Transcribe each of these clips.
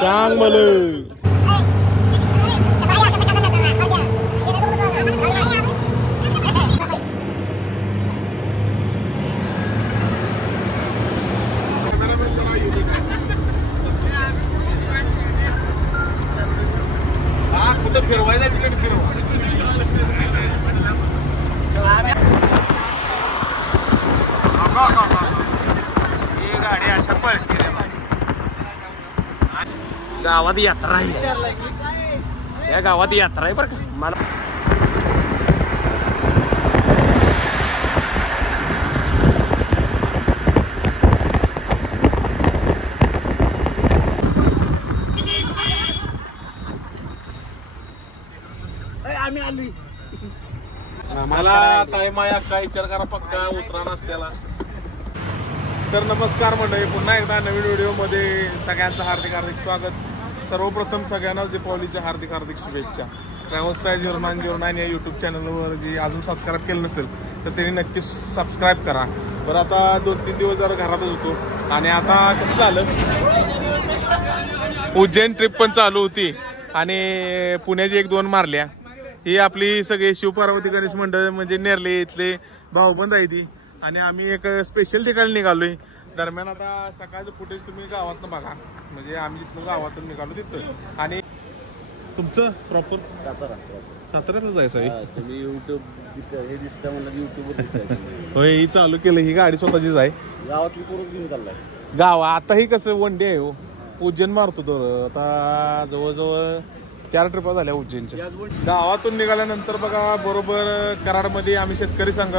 चांगलं फिरवायचा तिकडे फिरवा ही गाडी अशा पळते गावात यात्रा आहे या गावात यात्रा आहे बरं का मला मला ताई माया काय विचार करा पक्का उतरा नसत्याला. तर नमस्कार मंडळी, पुन्हा एकदा नवीन व्हिडिओमध्ये सगळ्यांचं हार्दिक हार्दिक स्वागत. सर्वप्रथम सगळ्यांनाच दीपावलीच्या हार्दिक हार्दिक शुभेच्छा. ट्रॅव्हल स्टाईल 0909 या यूट्यूब चॅनलवर जी अजून सबस्क्राईब केलं नसेल तर त्यांनी नक्की सबस्क्राईब करा. बरं आता 2-3 दिवस जरा घरातच होतो आणि आता कसं झालं उज्जैन ट्रिप पण चालू होती आणि पुण्याची 1-2 मारल्या. ही आपली सगळे शिवपार्वती गणेश मंडळ म्हणजे नेरले इथले भाऊबंद आहे ती आणि आम्ही एक स्पेशल ठिकाणी निघालोय. दरम्यान आता सकाळचं फुटेज तुम्ही गावातनं बघा म्हणजे आम्ही जिथून गावातून निघालो तिथं. आणि तुमचं प्रॉपर साताऱ्यातलं जायचं आहे तुम्ही युट्यूब हे दिसतं मला युट्यूबवर दिसतंय होय. ही चालू केलं, ही गाडी स्वतःचीच आहे गावातली पूर्ण घेऊन चाललाय गाव. आता ही कसं वन डे आहे हो, उज्जैन मारतो तर आता जवळजवळ 4 ट्रिपा झाल्या उज्जैनच्या. गावातून निघाल्यानंतर बघा बरोबर कराडमध्ये आम्ही शेतकरी संघ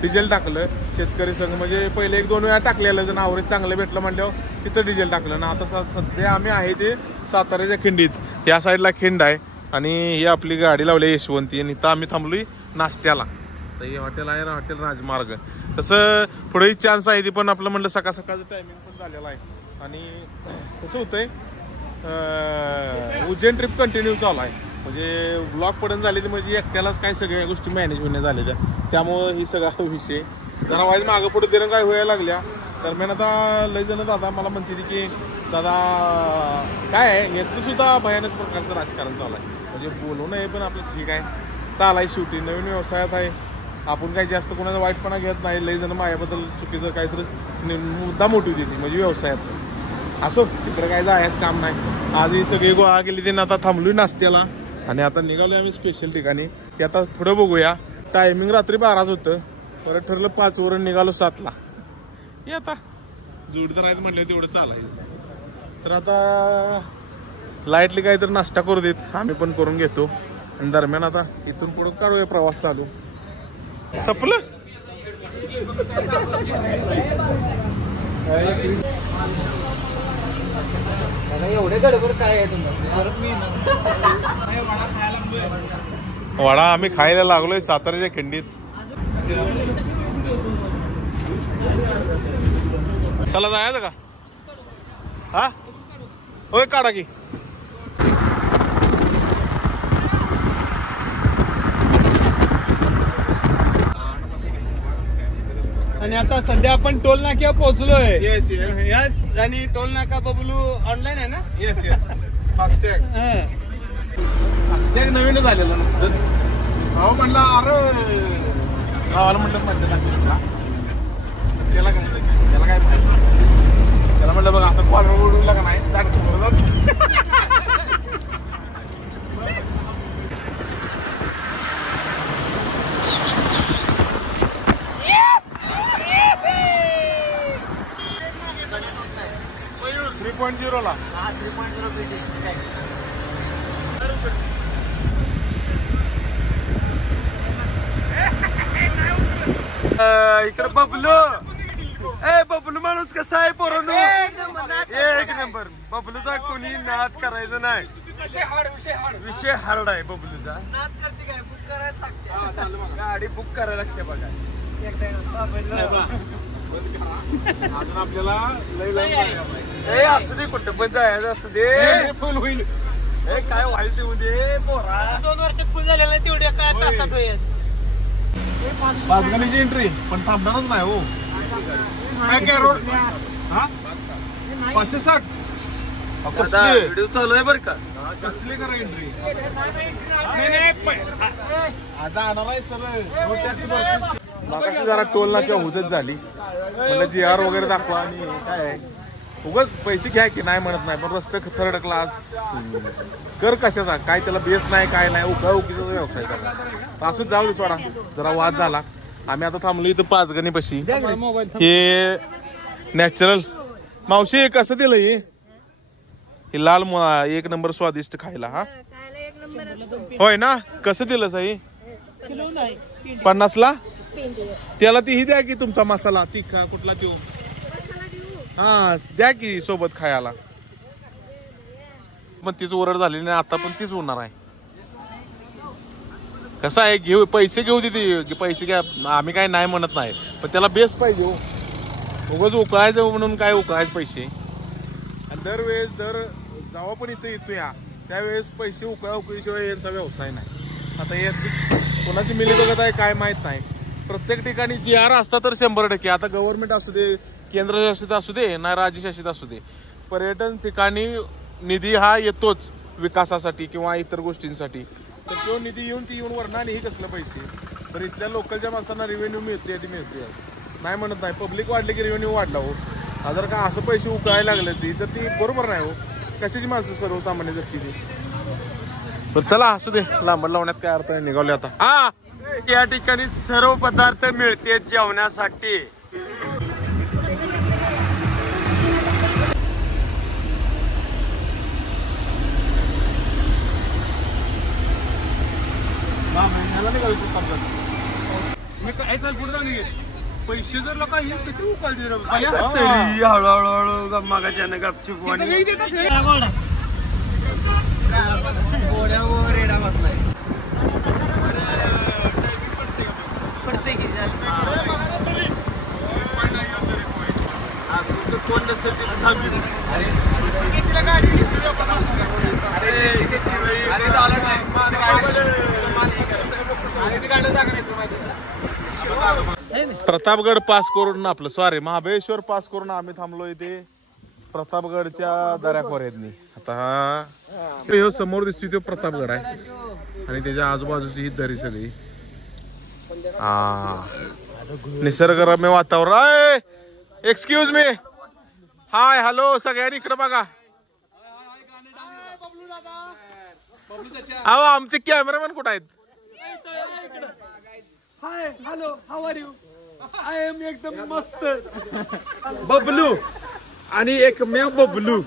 डिझेल टाकलं. शेतकरी संघ म्हणजे पहिले 1-2 वेळा टाकलेलं जण आवरेज चांगलं भेटलं म्हटल्यावर तिथं डिझेल टाकलं ना. आता सध्या आम्ही आहे ते साताऱ्याच्या खिंडीत, या साईडला खिंड आहे आणि ही आपली गाडी लावली यशवंती आणि इथं आम्ही थांबलोय नाश्त्याला. तर हे हॉटेल आहे हॉटेल राजमार्ग. तसं पुढेही चान्स आहे ती पण आपलं म्हणलं सकाळ सकाळचं टायमिंग पण झालेलं आहे. आणि कसं होतंय उज्जैन ट्रिप कंटिन्यू चालू आहे म्हणजे ब्लॉक पडून झाले ते म्हणजे एकट्यालाच काय सगळ्या गोष्टी मॅनेज होण्या झाल्या त्यामुळं ही सगळा विषय जरा वाईज मागं पुढे देणं काय व्हायला लागल्या. दरम्यान आता लय जण दादा मला म्हणते की दादा काय आहे यात सुद्धा भयानक प्रकारचं राजकारण चालू आहे म्हणजे बोलू नये पण आपलं ठीक आहे चालाय. शेवटी नवीन व्यवसायात आहे आपण काही जास्त कोणाचा वाईटपणा घेत नाही. लय जण माझ्याबद्दल चुकीचं काहीतरी मुद्दा मोठी देते म्हणजे व्यवसायात असो तिकडे काय जायचं काम नाही. आज ही सगळी गोळा केली त्यांनी आता थांबलोय नाश्त्याला आणि आता निघालोय आम्ही स्पेशल ठिकाणी. ते आता पुढे बघूया. टायमिंग रात्री 12च होतं, परत ठरलं 5 वरून निघालो 7ला. हे आता जोडीदार आहेत म्हटलं तेवढं चालायचं. तर आता लाईटली काहीतरी नाश्ता करू देत आम्ही पण करून घेतो आणि दरम्यान आता इथून पुढे काढूया प्रवास चालू. संपलं एवढे गडबड काय आहे तुम्हाला वडा आम्ही खायला लागलोय साताऱ्याच्या खिंडीत. चला जायचं का हा होय काढा की. आणि आता सध्या आपण टोल नाक्यावर पोहोचलोय. Yes yes yes. आणि टोल नाका बबलू ऑनलाईन आहे ना. येस येस फास्टॅग फास्टॅग नवीन झालेलं नुकतंच. भाऊ म्हणला अरे भावाला म्हटलं मज्जा लागली त्याला काय त्याला म्हटलं बघा असं कॉलर उडवला का नाही दाट जात. इकडे बबलू बबलू माणूस कसा आहे पोरांनो एक नंबर. बबलूचा कोणी नाद करायचं नाही. विषय हार्ड आहे बबलूचा. गाडी बुक करायला लागते बघा. अजून आपल्याला लय असू दे कुठं पण जायचं असू दे फुल होईल. काय व्हायला देऊ दे पोरा. 2 वर्षात फुल झालेला तेवढ्या काय तासात होईल. पाचगणीची एंट्री पण थांबणारच नाही हो. 560 व्हिडिओ चालू आहे बरं का. कसली करा एंट्री मागाशी जरा टोल ना किंवा हुजत झाली म्हणलं GR वगैरे दाखवा आणि काय आहे उगाच पैसे घ्या की नाही म्हणत नाही पण रस्ते थर्ड क्लास कर कशाचा काय त्याला बेस नाही काय नाही उकीचा व्यवसाय सगळा असंच जाऊ दे सोडा. जरा वाद झाला आम्ही आता थांबलो इथं पाचगणी पशी. हे नॅचरल मावशी कसं दिलं हे लाल एक नंबर स्वादिष्ट खायला. हा होय ना कसं दिलं साई 50ला त्याला तीही द्या की तुमचा मसाला तिखा कुठला तो हा द्या की सोबत खायला. पण तीच ओरड झाली नाही आता पण तीच होणार आहे. कसं आहे घेऊ पैसे घेऊ दे पैसे घ्या आम्ही काय नाही म्हणत नाही पण त्याला बेस पाहिजे हो. उगाच उकळायचं म्हणून काय उकळायचं पैसे आणि दरवेळेस जेव्हा पण इथं येतो या त्यावेळेस पैसे उकळीशिवाय यांचा व्यवसाय नाही. आता यात कोणाची मिली बघत आहे काय माहित नाही. प्रत्येक ठिकाणी GR असता तर 100%. आता गव्हर्नमेंट असू दे केंद्रशासित असू दे ना राज्यशासित असू दे पर्यटन ठिकाणी निधी हा येतोच विकासासाठी किंवा इतर गोष्टींसाठी. तर तो निधी येऊन वरणार नाही कसलं पैसे तर इथल्या लोकलच्या माणसांना रेव्हेन्यू मिळते नाही म्हणत नाही. पब्लिक वाढले की रेव्हेन्यू वाढला हो. जर का असं पैसे उकळायला लागले तर ती बरोबर नाही हो. कशाची माणसं सर्वसामान्य जगती ती. तर चला असू दे लांबड लावण्यात काय अर्थ निघाले आता. हा या ठिकाणी सर्व पदार्थ मिळते जेवणासाठी. पैसे जर लोक किती उकळते हळूहळू मागाच्या गपचूप प्रतापगड पास करून आपलं सॉरी महाबळेश्वर पास करून आम्ही थांबलो इथे प्रतापगडच्या दऱ्याखोऱ्यातनी. आता समोर दिसतोय तो प्रतापगड आहे आणि त्याच्या आजूबाजूची ही दरी सगळी निसर्गरम्य वातावरण. एक्सक्यूज मी हाय हॅलो सगळ्यांनी इकडे बघा. अहो आमचे कॅमेरामॅन कुठे आहेत. Hi hello how are you I am एकदम मस्त बबलू आणि एकमेव बबलू.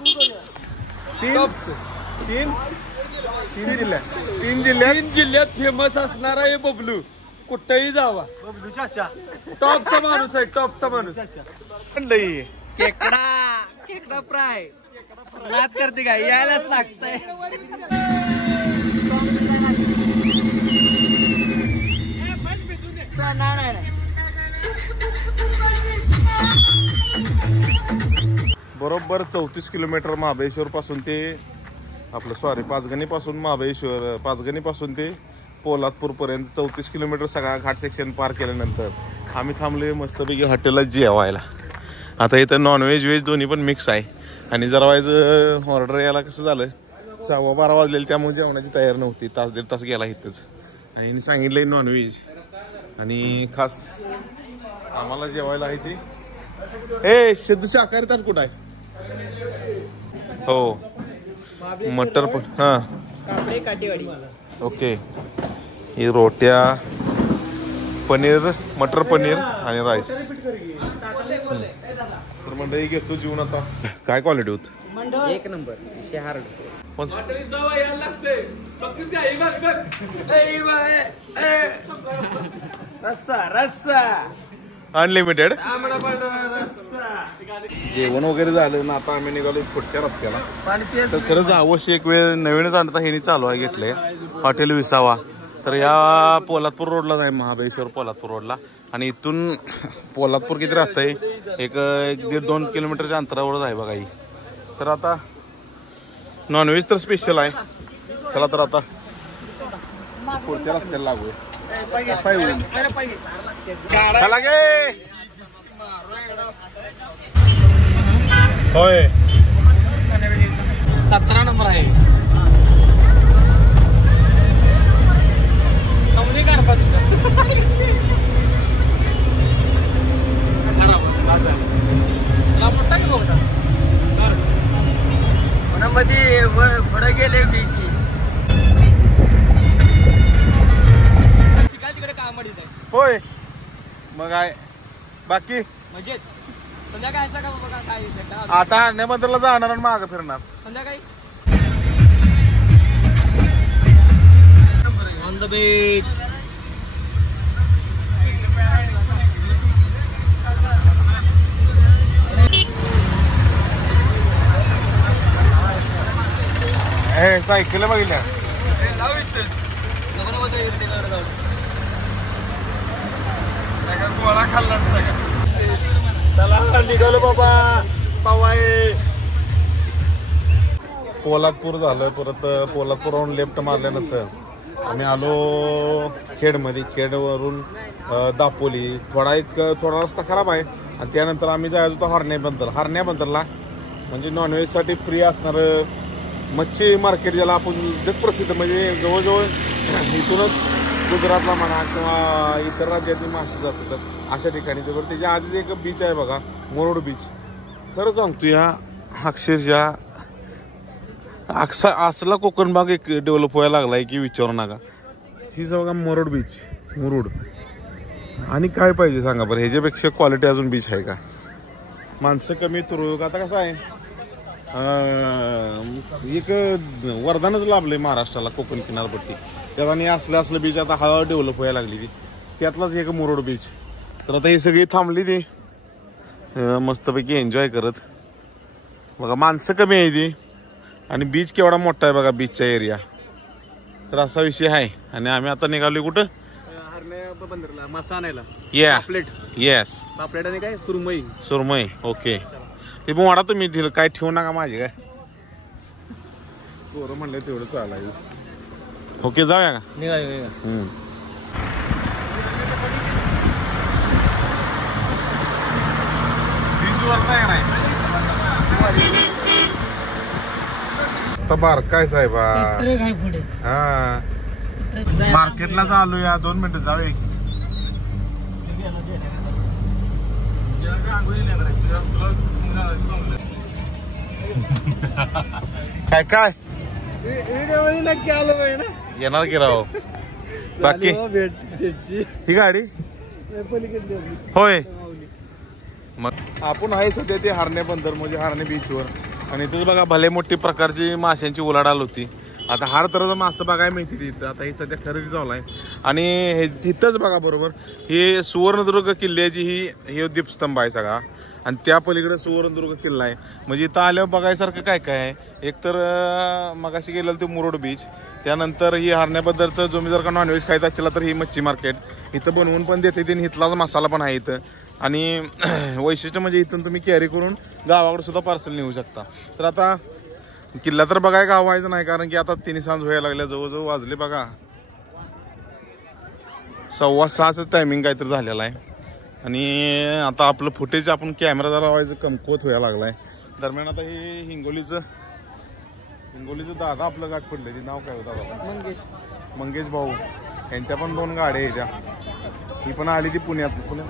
तीन जिल्ह्यात फेमस असणारा हे बबलू. कुठेही जावा बबलू चाचा टॉपचा माणूस आहे टॉपचा माणूस. खेकडा फ्राय नाद करते का यायलाच लागतंय. बरोबर 34 किलोमीटर महाबळेश्वर पासून ते आपलं सॉरी पाचगणी पासून महाबळेश्वर पाचगणी पासून ते पोलादपूर पर्यंत 34 किलोमीटर सगळा घाट सेक्शन पार केल्यानंतर आम्ही थांबले मस्तपैकी हॉटेलला जेवायला. आता इथं नॉनव्हेज व्हेज दोन्ही पण मिक्स आहे आणि जरा वाईज ऑर्डर यायला कसं झालं 12:15 वाजलेले त्यामुळे जेवणाची तयार नव्हती. तास दीड तास गेला इथंच आणि सांगितलंय नॉनव्हेज आणि खास आम्हाला जेवायला आहे ते हे शुद्ध शाकाहारी तर कुठं आहे. हो मटर पण काटेवाडी ओके. ही रोट्या पनीर मटर पनीर आणि राईस. तर मंडळी घेतो जीवन आता काय क्वालिटी होत एक नंबर अनलिमिटेड जेवण वगैरे झालं ना. आता आम्ही निघालो पुढच्या रस्त्याला. तर खरंच आवश्यक वेळ नवीनच आणता हे चालू आहे घेतले हॉटेल विसावा. तर या पोलादपूर रोडला आहे महाबळेश्वर पोलादपूर रोडला आणि इथून पोलादपूर किती राहतंय एक 1.5-2 किलोमीटरच्या अंतरावरच आहे बघा ही. तर आता नॉनव्हेज तर स्पेशल आहे. चला तर आता पुढच्या रस्त्याला लागू कसा आहे चला गे. होय 17 नंबर आहे. कमली कारपा मोठा की बघता मध्ये फळं गेले की तिकडे कामडीत आहे. होय मग आहे बाकी म्हणजे संध्याकाळी असं का बघा काय आता हरण्याबद्दलला जाणार आणि मागं फिरणार संध्याकाळी ऑन द बीच. सायकल बघितल्या गोळा खाल्लाच नाही का. चला निघालो बाबा पवाय. पोलादपूर झालं. परत पोलादपूरवरून लेफ्ट मारल्यानंतर आम्ही आलो खेडमध्ये. खेडवरून दापोली. थोडा रस्ता खराब आहे आणि त्यानंतर आम्ही जायचं होतो हरण्याबंदरला म्हणजे नॉनव्हेजसाठी फ्री असणारं मच्छी मार्केट ज्याला आपण जगप्रसिद्ध म्हणजे जवळजवळ इथूनच गुजरातला म्हणा किंवा इतर राज्यातील मासे जात होतात अशा ठिकाणी. तर त्याच्या आधीच एक बीच आहे बघा मुरुड बीच. खरं सांगतो या अक्षरशः असला कोकण भाग एक डेव्हलप व्हायला लागलाय की विचारू नका. ही बघा मुरुड बीच मुरुड. आणि काय पाहिजे सांगा बरं ह्याच्यापेक्षा क्वालिटी अजून बीच आहे का. माणसं कमी तुरळक. आता कसं आहे एक वरदानच लाभलंय महाराष्ट्राला कोकण किनारपट्टी. त्यात आणि असलं बीच आता हळूहळू डेव्हलप व्हायला लागली ती. त्यातलाच एक मुरुड बीच. तर आता ही सगळी थांबली ती मस्तपैकी एन्जॉय करत. बघा माणसं कमी आहे ती आणि बीच केवढा मोठा आहे बघा बीचचा एरिया. तर असा विषय आहे. आणि आम्ही आता निघालोय कुठं बंदरला मासा आणायला. या पापलेट. येस पापलेट आणि काय सुरमई. ओके ते मोडा तुम्ही दिलं काय ठेवू नका माझे काय पोरं म्हणलं तेवढं चालायचं. ओके जाऊया का. बीचवर नाही बार काय साहेबा. हा मार्केटला चालू या 2 मिनिटं जाऊया. काय काय नक्की आलो पाहिजे ना. येणार की राव. बाकी ही गाडी होय. मग आपण आहे सध्या ते हरणे बंदर म्हणजे हरणे बीचवर. आणि इथंच बघा भले मोठी प्रकारची माशांची उलाढाल होती. आता हर तऱ्हेचं मासं बघायला मिळते तिथं. आता ही सध्या खरेदी चालू आहे. आणि हे तिथंच बघा बरोबर हे सुवर्णदुर्ग किल्ल्याची ही दीपस्तंभ आहे सगळा. आणि त्या पलीकडे सुवर्णदुर्ग किल्ला आहे. म्हणजे इथं आल्यावर बघायसारखं काय काय आहे. एकतर मगाशी गेलेलं ते मुरुड बीच. त्यानंतर ही हरण्याबद्दलचं जो मी जर का नॉनव्हेज खायचं असेल तर ही मच्छी मार्केट इथं बनवून पण देते ती. इथलाच मसाला पण आहे इथं. आणि वैशिष्ट्य म्हणजे इथून तुम्ही कॅरी करून गावाकडे सुद्धा पार्सल नेऊ शकता. तर आता किल्ला तर बघाय गाव व्हायचं नाही कारण की आता 3 सांज व्हायला लागल्या. जवळजवळ वाजले बघा 6:15चं टायमिंग काहीतरी झालेलं आहे. आणि आता आपलं फुटेज आपण कॅमेरा जरा लावायचं कमकुवत व्हायला लागलाय. दरम्यान आता हे हिंगोलीचं दादा आपलं गाठ पडलं. ते नाव काय होतं मंगेश भाऊ. यांच्या पण 2 गाड्या आहेत त्या. ही पण आली ती पुण्यातनं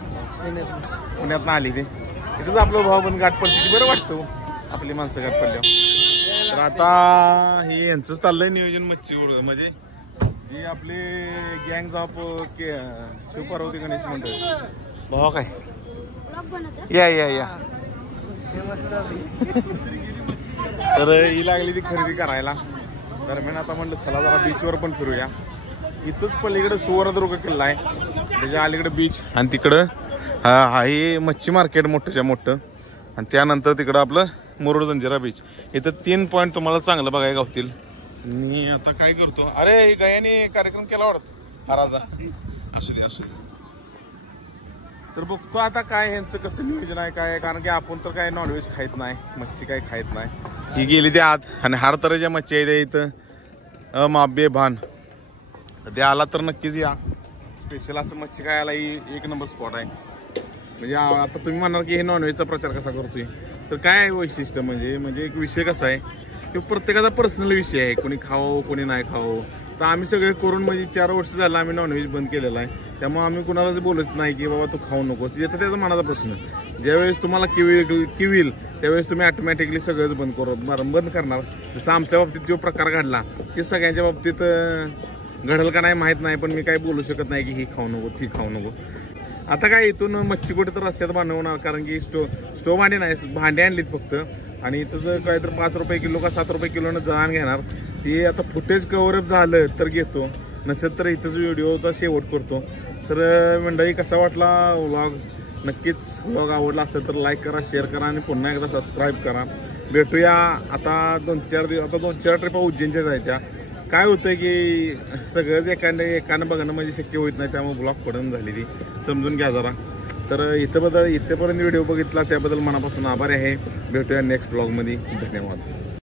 आली ती. इथंच आपलं भाऊ पण गाठ पडते ती. बरं वाटतं आपली माणसं गाठ पडल्यावर. तर आता हे यांचं चाललंय नियोजन मच्छी म्हणजे जी आपली गँग ऑफ शिवपार्वती गणेश मंडळ भाऊ काय या तर ही लागली ती खरेदी करायला. दरम्यान आता म्हणलं चला जरा बीचवर पण फिरूया. इथंच पलीकडे सुवर्णदुर्ग किल्ला आहे. त्याच्या अलीकडे बीच आणि तिकडं हे मच्छी मार्केट मोठंच्या मोठं. आणि त्यानंतर तिकडं आपलं मुरुड जंजिरा बीच. इथं 3 पॉईंट तुम्हाला चांगलं बघायला गावतील. मी आता काय करतो अरे गायाने कार्यक्रम केला वाटत हराजा. असू दे. तर बघतो आता काय ह्यांचं कसं नियोजन आहे काय. कारण की आपण तर काय नॉनव्हेज खायत नाही. मच्छी काय खायत नाही. ही गेली ते आत आणि हर तऱ्हेच्या मच्छी आहे इथं अमाब्य भान. ते आला तर नक्कीच या. स्पेशल असं मच्छी खायला ही 1 नंबर स्पॉट आहे. म्हणजे आता तुम्ही म्हणाल की हे नॉनव्हेजचा प्रचार कसा करतोय. तर काय वैशिष्ट्य म्हणजे एक विषय कसा आहे तो प्रत्येकाचा पर्सनल विषय आहे, कोणी खावं कोणी नाही खावं. तर आम्ही सगळे करून म्हणजे 4 वर्ष झालं आम्ही नॉनव्हेज बंद केलेलं आहे. त्यामुळे आम्ही कुणालाच बोलत नाही की बाबा तू खाऊ नकोस, याचा त्याचा मनाचा प्रश्न. ज्यावेळेस तुम्हाला किवील त्यावेळेस तुम्ही ऑटोमॅटिकली सगळंच बंद करणार. जसं आमच्या बाबतीत जो प्रकार घडला ते सगळ्यांच्या बाबतीत घडल का नाही माहीत नाही, पण मी काही बोलू शकत नाही की ही खाऊ नको ती खाऊ नको. आता काय इथून मच्छी कुठे तर रस्त्यात बनवणार, कारण की स्टोव भांडी नाही, भांडी आणलीत फक्त. आणि तसं काय तर 5 रुपये किलो का 7 रुपये किलोनं जळण घेणार. ती आता फुटेज कव्हरअप झालं तर घेतो, नसेल तर इथंच व्हिडिओचा शेवट करतो. तर मंडळी कसा वाटला व्लॉग, नक्कीच व्लॉग आवडला असेल तर लाईक करा, शेअर करा आणि पुन्हा एकदा सबस्क्राईब करा. भेटूया आता 2-4 ट्रिपा उज्जैनच्याच आहेत. त्या काय होतं की सगळंच एकानं बघणं म्हणजे शक्य होत नाही, त्यामुळे ब्लॉग पडून झाली ती समजून घ्या जरा. तर इथेपर्यंत व्हिडिओ बघितला त्याबद्दल मनापासून आभार आहे. भेटूया नेक्स्ट ब्लॉगमध्ये. धन्यवाद.